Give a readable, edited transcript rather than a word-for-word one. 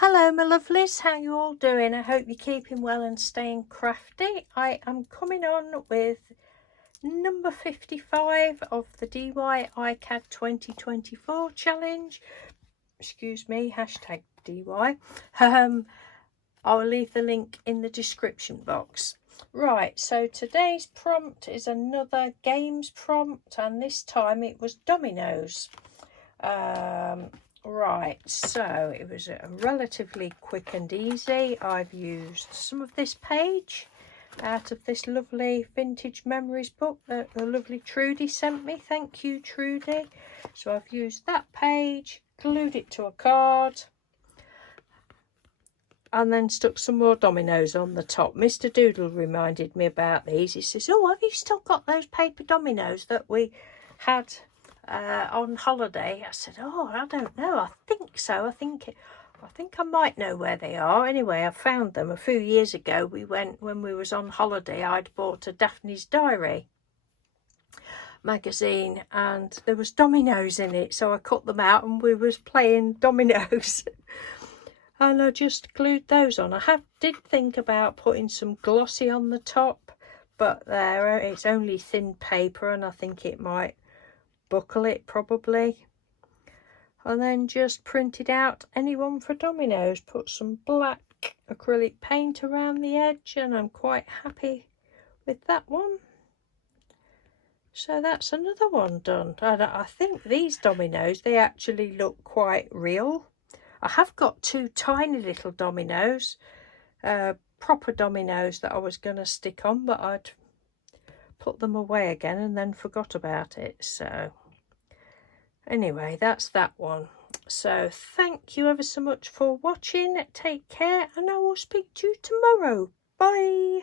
Hello my lovelies, how you all doing? I hope you're keeping well and staying crafty. I am coming on with number 55 of the DIY 2024 challenge. Excuse me, hashtag DY. I'll leave the link in the description box. Right, so today's prompt is another games prompt, and this time it was Dominoes. Right, so it was a relatively quick and easy. I've used some of this page out of this lovely vintage memories book that the lovely Trudy sent me. Thank you, Trudy. So I've used that page, glued it to a card, and then stuck some more dominoes on the top. Mr. Doodle reminded me about these. He says, "Oh, have you still got those paper dominoes that we had on holiday?" I said, "Oh, I don't know. I think so. I think I might know where they are." Anyway, I found them a few years ago. When we was on holiday. I'd bought a Daphne's Diary magazine, and there was dominoes in it, so I cut them out and we was playing dominoes. And I just glued those on. Did think about putting some glossy on the top, but there, it's only thin paper and I think it might buckle it probably. And then just printed out anyone for dominoes, put some black acrylic paint around the edge, and I'm quite happy with that one. So that's another one done. And I think these dominoes, they actually look quite real. I have got two tiny little dominoes, proper dominoes that I was going to stick on, but I'd put them away again and then forgot about it. So anyway, that's that one. So thank you ever so much for watching. Take care, and I will speak to you tomorrow. Bye.